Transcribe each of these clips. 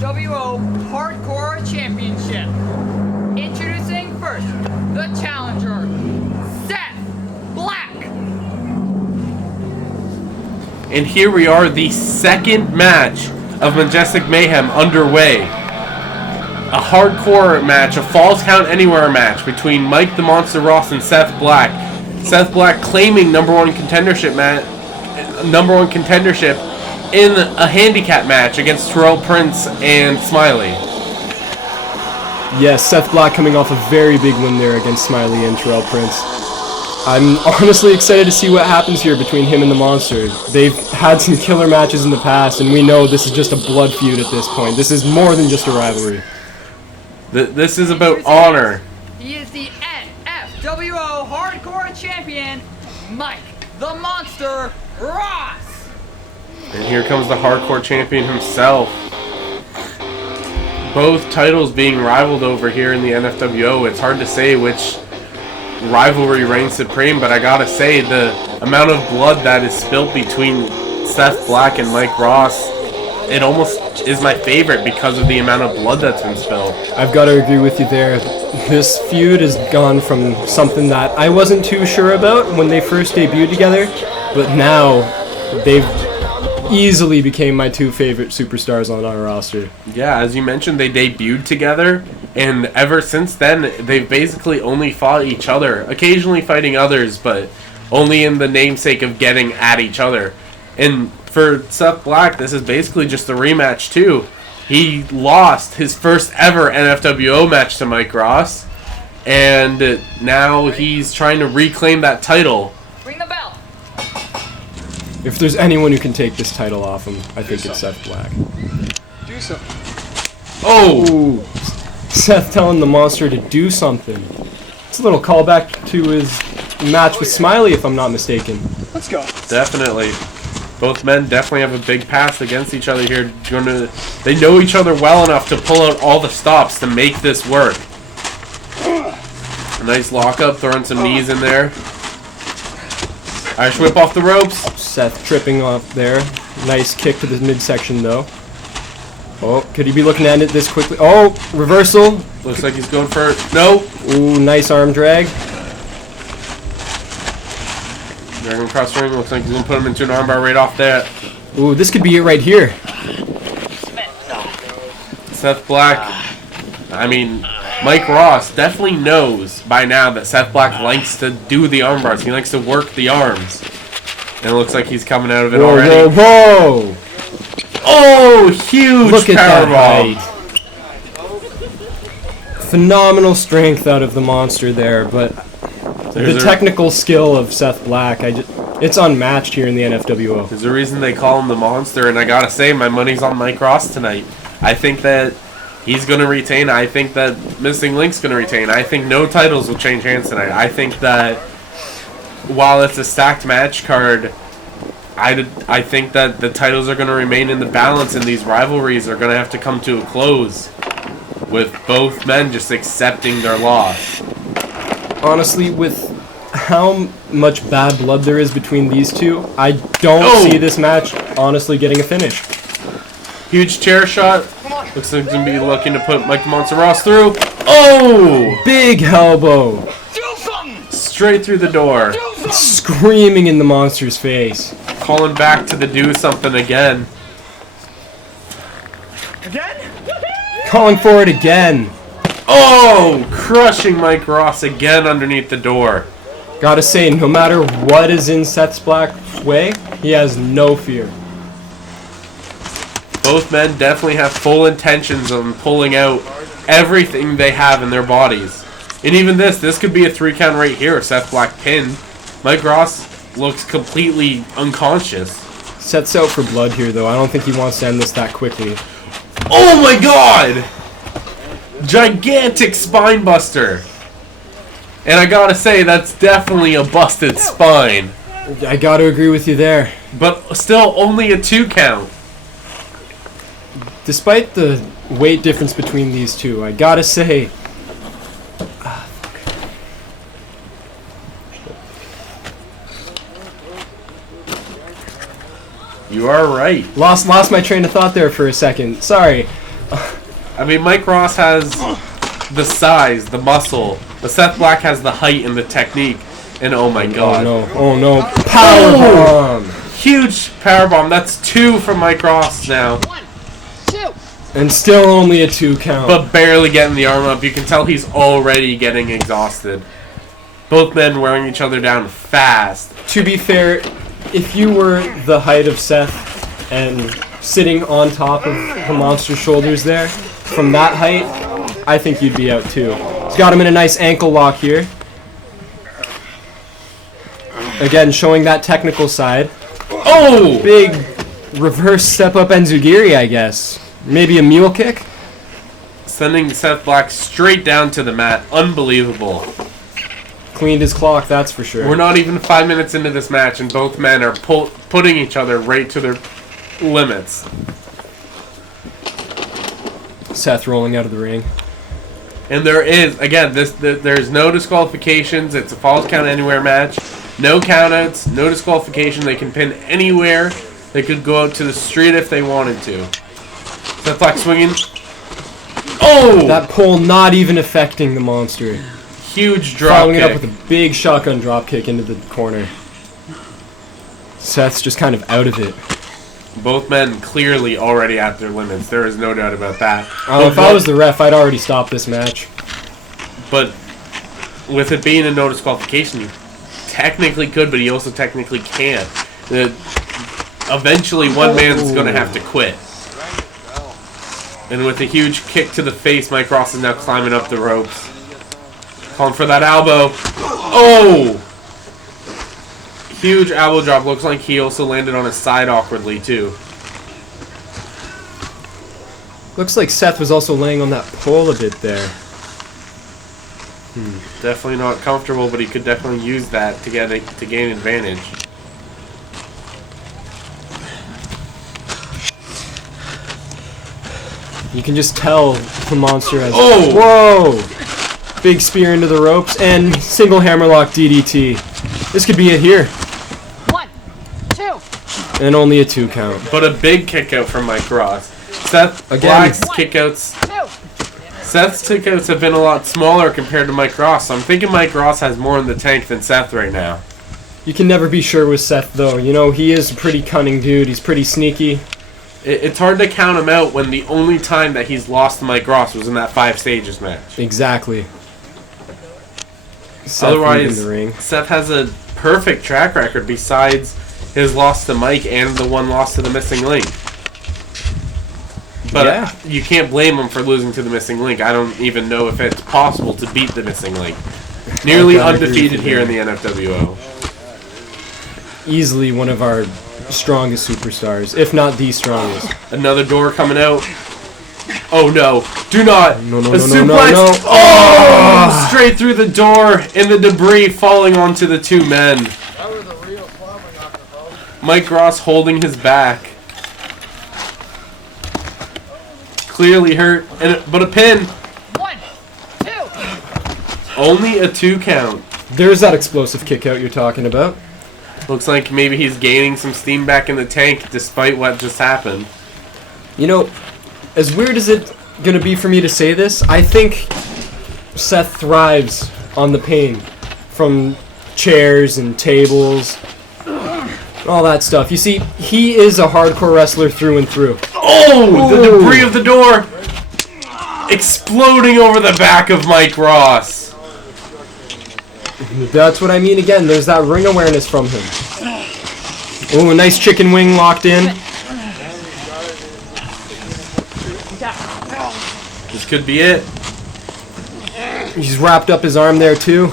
NFWO Hardcore Championship. Introducing first, the challenger, Seth Black. And here we are, the second match of Majestic Mayhem underway. A hardcore match, a Falls Count Anywhere match between Mike the Monster Ross and Seth Black. Seth Black claiming number one contendership in a handicap match against Terrell Prince and Smiley. Yes, Seth Black coming off a very big win there against Smiley and Terrell Prince. I'm honestly excited to see what happens here between him and the Monster. They've had some killer matches in the past, and we know this is just a blood feud at this point. This is more than just a rivalry. This is about honor. He is the NFWO Hardcore Champion, Mike the Monster Ross. And here comes the hardcore champion himself. Both titles being rivaled over here in the NFWO. It's hard to say which rivalry reigns supreme, but I gotta say the amount of blood that is spilled between Seth Black and Mike Ross, it almost is my favorite because of the amount of blood that's been spilled. I've got to agree with you there. This feud has gone from something that I wasn't too sure about when they first debuted together, but now they've easily became my two favorite superstars on our roster. Yeah, as you mentioned, they debuted together, and ever since then, they've basically only fought each other, occasionally fighting others, but only in the namesake of getting at each other. And for Seth Black, this is basically just a rematch, too. He lost his first ever NFWO match to Mike Ross, and now he's trying to reclaim that title. Ring the bell. If there's anyone who can take this title off him, I think it's Seth Black. Do something. Oh! Seth telling the Monster to do something. It's a little callback to his match with Smiley, if I'm not mistaken. Let's go. Definitely. Both men definitely have a big past against each other here. They know each other well enough to pull out all the stops to make this work. A nice lockup, throwing some knees in there. Irish whip off the ropes. Seth tripping off there. Nice kick to the midsection, though. Oh, could he be looking at it this quickly? Oh, reversal. Looks like he's going for it. No. Ooh, nice arm drag. Dragging across the ring. Looks like he's going to put him into an armbar right off that. Ooh, this could be it right here. Seth Black. I mean, Mike Ross definitely knows by now that Seth Black likes to do the arm bars. He likes to work the arms. And it looks like he's coming out of it already. Whoa! Oh, huge Look at that powerbomb. height. Phenomenal strength out of the Monster there, but the technical skill of Seth Black, it's unmatched here in the NFWO. There's a reason they call him the Monster, and I gotta say, my money's on Mike Ross tonight. I think that he's going to retain. I think that Missing Link's going to retain. I think no titles will change hands tonight. I think that while it's a stacked match card, I think that the titles are going to remain in the balance, and these rivalries are going to have to come to a close with both men just accepting their loss. Honestly, with how much bad blood there is between these two, I don't see this match honestly getting a finish. Huge chair shot. Looks like he's going to be looking to put Mike the Monster Ross through. Oh! Big elbow. Straight through the door. Screaming in the Monster's face. Calling back to the do something again. Calling for it again. Oh! Crushing Mike Ross again underneath the door. Gotta say, no matter what is in Seth Black's way, he has no fear. Both men definitely have full intentions on pulling out everything they have in their bodies. And even this could be a 3 count right here. Seth Black pinned. Mike Ross looks completely unconscious. Seth's out for blood here, though. I don't think he wants to end this that quickly. Oh my god! Gigantic spine buster. And I gotta say, that's definitely a busted spine. I gotta agree with you there. But still only a 2 count. Despite the weight difference between these two, I gotta say... You are right. Lost my train of thought there for a second. Sorry. I mean, Mike Ross has the size, the muscle, but Seth Black has the height and the technique. And oh my god. Oh no. Powerbomb! Huge powerbomb. That's 2 from Mike Ross now. 1, 2. And still only a 2 count. But barely getting the arm up. You can tell he's already getting exhausted. Both men wearing each other down fast. To be fair, if you were the height of Seth and sitting on top of the monster's shoulders there, from that height, I think you'd be out too. He's got him in a nice ankle lock here. Again, showing that technical side. Oh! Big reverse step-up enzugiri, I guess. Maybe a mule kick? Sending Seth Black straight down to the mat. Unbelievable. Cleaned his clock, that's for sure. We're not even 5 minutes into this match, and both men are putting each other right to their limits. Seth rolling out of the ring. And there is, again, there's no disqualifications. It's a Falls Count Anywhere match. No countouts, no disqualification. They can pin anywhere. They could go out to the street if they wanted to. Seth Black swinging. Oh! That pole not even affecting the monster. Huge drop Following kick. it up with a big shotgun drop kick into the corner. Seth's just kind of out of it. Both men clearly already at their limits. There is no doubt about that. If I was the ref, I'd already stop this match. But with it being a no disqualification, you technically could, but he also technically can't. Eventually, one man's going to have to quit. And with a huge kick to the face, Mike Ross is now climbing up the ropes. Calling for that elbow. Oh! Huge elbow drop. Looks like he also landed on his side awkwardly, too. Looks like Seth was also laying on that pole a bit there. Definitely not comfortable, but he could definitely use that to gain advantage. You can just tell the monster has... Oh! Whoa! Big spear into the ropes and single hammerlock DDT. This could be it here. 1, 2. And only a 2 count. But a big kick out from Mike Ross. Seth Black's kickouts. Seth's kickouts have been a lot smaller compared to Mike Ross. So I'm thinking Mike Ross has more in the tank than Seth right now. You can never be sure with Seth, though. You know, he is a pretty cunning dude. He's pretty sneaky. It's hard to count him out when the only time that he's lost to Mike Ross was in that 5 stages match. Exactly. Seth Otherwise, in the ring. Seth has a perfect track record besides his loss to Mike and the one loss to the Missing Link. But Yeah. you can't blame him for losing to the Missing Link. I don't even know if it's possible to beat the Missing Link. Nearly I agree undefeated with you here in there. the NFWO. Easily one of our strongest superstars, if not the strongest. Another door coming out. Oh no. Do not. No, no, A no, no, suplex. no. Oh! Straight through the door and the debris falling onto the 2 men. Mike Ross holding his back. Clearly hurt, but a pin. 1, 2. Only a 2 count. There's that explosive kick out you're talking about. Looks like maybe he's gaining some steam back in the tank despite what just happened. You know, as weird as it gonna be for me to say this, I think Seth thrives on the pain from chairs and tables, all that stuff. You see, he is a hardcore wrestler through and through. Oh! The debris of the door exploding over the back of Mike Ross. That's what I mean again. There's that ring awareness from him. Oh, a nice chicken wing locked in. This could be it. He's wrapped up his arm there too.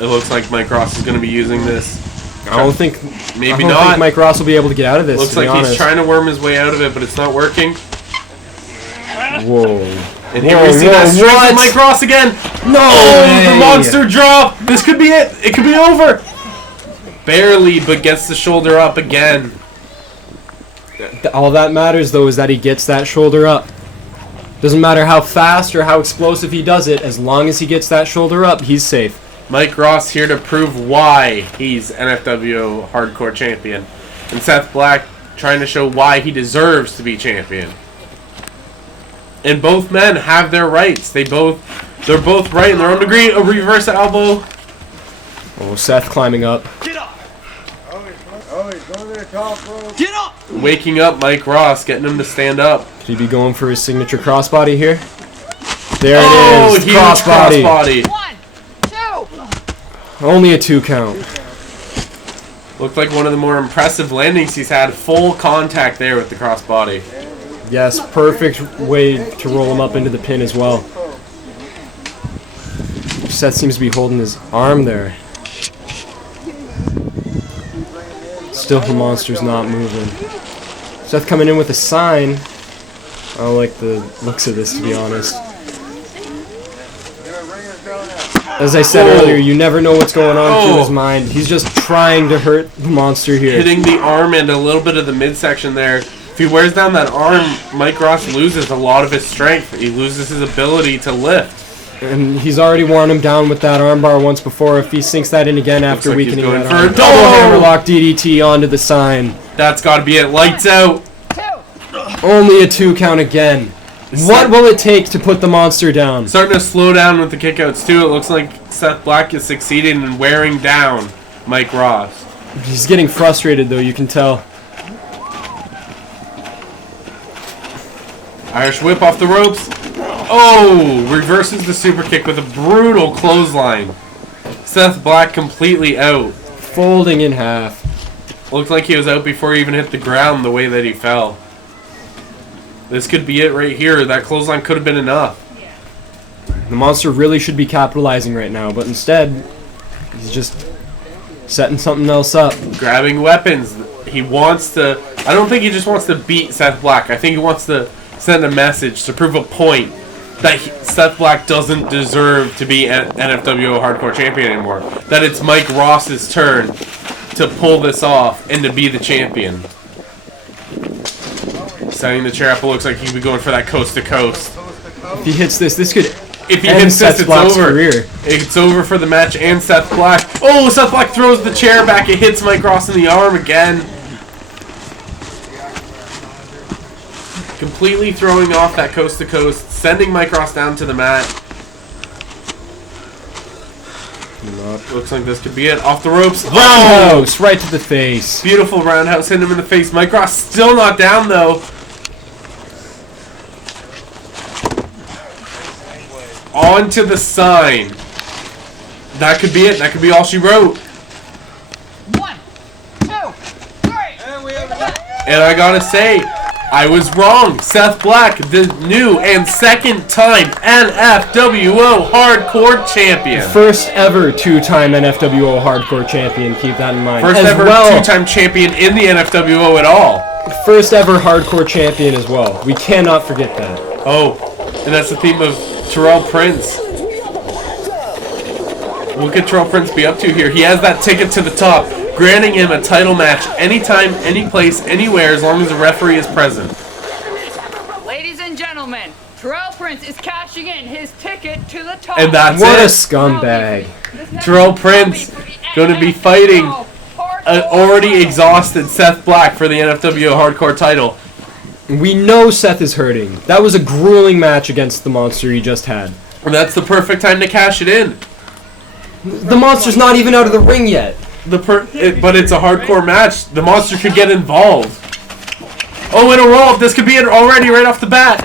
It looks like Mike Ross is going to be using this. I don't think Maybe I don't not. think Mike Ross will be able to get out of this. Looks to be like he's honest. trying to worm his way out of it, but it's not working. Whoa. And here we see that strength what? of Mike Ross again. No Oh, way. the monster drop. This could be it. It could be over. Barely, but gets the shoulder up again. All that matters though is that he gets that shoulder up. Doesn't matter how fast or how explosive he does it, as long as he gets that shoulder up, he's safe. Mike Ross here to prove why he's NFWO Hardcore Champion. And Seth Black trying to show why he deserves to be champion. And both men have their rights. They're both right in their own degree. A reverse elbow. Oh, Seth climbing up. Get up! Get up! Waking up Mike Ross, getting him to stand up. Could he be going for his signature crossbody here? There Oh, it is. huge Crossbody. 1, 2. Only a 2 count. Looked like one of the more impressive landings he's had. Full contact there with the crossbody. Yes, perfect way to roll him up into the pin as well. Seth seems to be holding his arm there. Still, the monster's not moving. Seth coming in with a sign. I don't like the looks of this, to be honest. As I said earlier, you never know what's going on through his mind. He's just trying to hurt the monster here. Hitting the arm and a little bit of the midsection there. If he wears down that arm, Mike Ross loses a lot of his strength. He loses his ability to lift. And he's already worn him down with that armbar once before. If he sinks that in again after like weakening he's going that for arm. a Double hammerlock DDT onto the sign. That's got to be it. Lights out. 2. Only a 2 count again. What will it take to put the monster down? Starting to slow down with the kickouts too. It looks like Seth Black is succeeding in wearing down Mike Ross. He's getting frustrated though, you can tell. Irish whip off the ropes. Oh, reverses the super kick with a brutal clothesline. Seth Black completely out. Folding in half. Looked like he was out before he even hit the ground the way that he fell. This could be it right here. That clothesline could have been enough. The monster really should be capitalizing right now, but instead, he's just setting something else up. Grabbing weapons. He wants to... I don't think he just wants to beat Seth Black. I think he wants to send a message to prove a point that Seth Black doesn't deserve to be NFWO Hardcore Champion anymore. That it's Mike Ross's turn to pull this off and to be the champion. Setting the chair up, it looks like he could be going for that coast to coast. If he hits this, this could If he end hits this, Seth it's Black's over. career. It's over for the match and Seth Black. Oh, Seth Black throws the chair back. It hits Mike Ross in the arm again. Completely throwing off that coast to coast, sending Mike Ross down to the mat. Looks like this could be it. Off the ropes. Roundhouse right to the face. Beautiful roundhouse, hitting him in the face. Mike Ross still not down though. On to the sign. That could be it. That could be all she wrote. 1, 2, 3. And I gotta say, I was wrong. Seth Black, the new and second time NFWO Hardcore Champion. First ever 2-time NFWO Hardcore Champion, keep that in mind. First as ever well, 2-time champion in the NFWO at all. First ever Hardcore Champion as well. We cannot forget that. Oh, and that's the theme of Terrell Prince. What could Terrell Prince be up to here? He has that ticket to the top, granting him a title match anytime, any place, anywhere, as long as the referee is present. Ladies and gentlemen, Terrell Prince is cashing in his ticket to the top. And that's What a it. scumbag. Terrell Prince going to be fighting an already exhausted Seth Black for the NFWO Hardcore title. We know Seth is hurting. That was a grueling match against the monster he just had. And that's the perfect time to cash it in. The monster's not even out of the ring yet. But it's a hardcore match. The monster could get involved. Oh, in a roll. This could be it already right off the bat.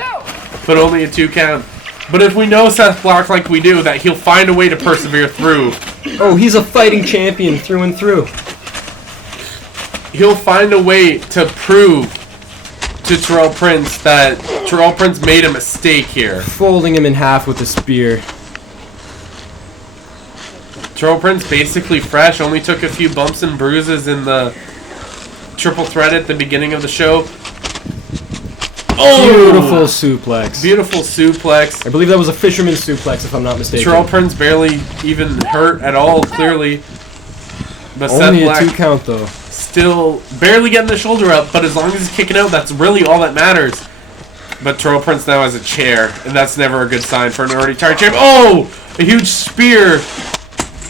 But only a 2 count. But if we know Seth Black like we do, that he'll find a way to persevere through. Oh, he's a fighting champion through and through. He'll find a way to prove to Terrell Prince that Terrell Prince made a mistake here. Folding him in half with a spear. Terrell Prince basically fresh, only took a few bumps and bruises in the triple threat at the beginning of the show. Oh! Beautiful suplex. Beautiful suplex. I believe that was a fisherman's suplex, if I'm not mistaken. Terrell Prince barely even hurt at all, clearly. But Only Seth a 2 Black count, though. still barely getting the shoulder up, but as long as he's kicking out, that's really all that matters. But Terrell Prince now has a chair, and that's never a good sign for an already tired champ. Oh! A huge spear.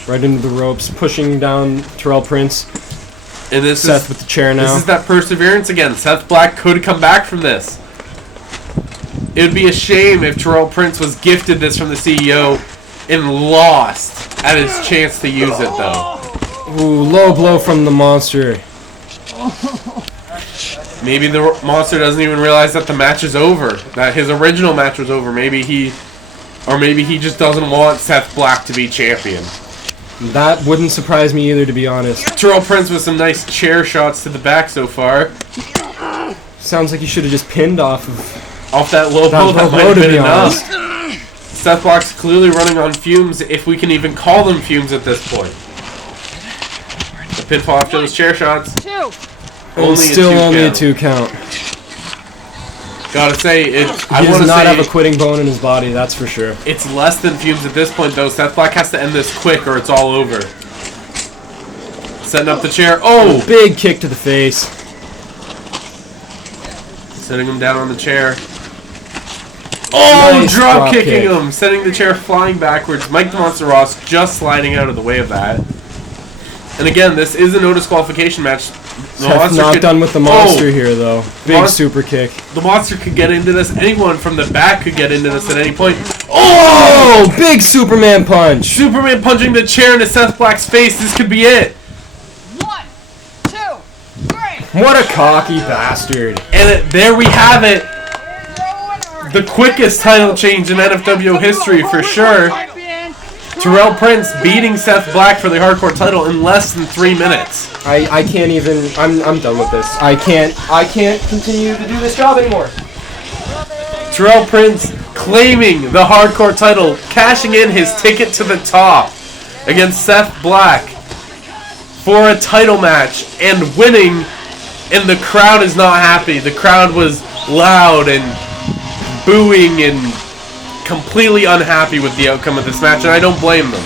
Right into the ropes, pushing down Terrell Prince. And this Seth is with the chair now. This is that perseverance again. Seth Black could come back from this. It would be a shame if Terrell Prince was gifted this from the CEO and lost at his chance to use it, though. Ooh, low blow from the monster. Maybe the monster doesn't even realize that the match is over. That his original match was over. Maybe he just doesn't want Seth Black to be champion. That wouldn't surprise me either, to be honest. Terrell Prince with some nice chair shots to the back so far. Sounds like you should have just pinned off that low blow, that might have to been be enough. honest. Seth Black's clearly running on fumes, if we can even call them fumes at this point. The pinfall after those chair shots. Only a 2 count. Gotta say, He does not have a quitting bone in his body, that's for sure. It's less than fumes at this point, though. Seth Black has to end this quick or it's all over. Setting up the chair. Oh! Big kick to the face. Setting him down on the chair. Oh! Nice drop kicking kick. him! Sending the chair flying backwards. Mike the Monster Ross just sliding out of the way of that. And again, this is a no disqualification match. Seth not done with the monster here, though. Big super kick. The monster could get into this. Anyone from the back could get into this at any point. Oh! Big Superman punch! Superman punching the chair into Seth Black's face. This could be it. 1, 2, 3. What a cocky bastard. And there we have it. The quickest title change in NFWO history for sure. Terrell Prince beating Seth Black for the hardcore title in less than 3 minutes. I can't even. I'm done with this. I can't continue to do this job anymore. Terrell Prince claiming the hardcore title, cashing in his ticket to the top against Seth Black for a title match and winning, and the crowd is not happy. The crowd was loud and booing and completely unhappy with the outcome of this match, and I don't blame them.